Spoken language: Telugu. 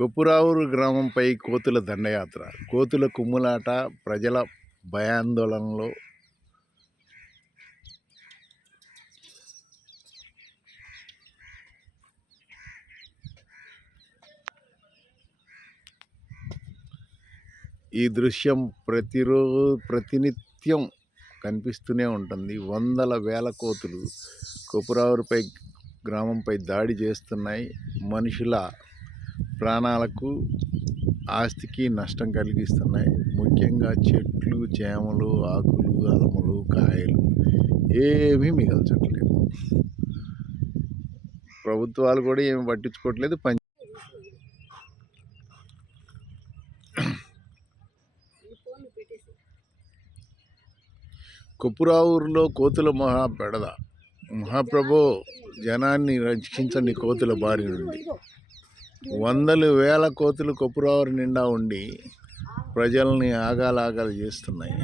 కొప్పురావూరు గ్రామంపై కోతుల దండయాత్ర, కోతుల కుమ్ములాట, ప్రజల భయాందోళనలో. ఈ దృశ్యం ప్రతినిత్యం కనిపిస్తూనే ఉంటుంది. వందల వేల కోతులు కొప్పురావూరుపై గ్రామంపై దాడి చేస్తున్నాయి. మనుషుల ప్రాణాలకు, ఆస్తికి నష్టం కలిగిస్తున్నాయి. ముఖ్యంగా చెట్లు, చేమలు, ఆకులు, అలములు, కాయలు ఏమీ మిగల్చట్లేదు. ప్రభుత్వాలు కూడా ఏమి పట్టించుకోవట్లేదు. కొప్పురావూరులో కోతుల మహాబెడద. మహాప్రభో, జనాన్ని రక్షించండి కోతుల బారి నుండి. వందల వేల కోతులు కొప్పురావూరు నిండా ఉండి ప్రజల్ని ఆగాలాగాలు చేస్తున్నాయి.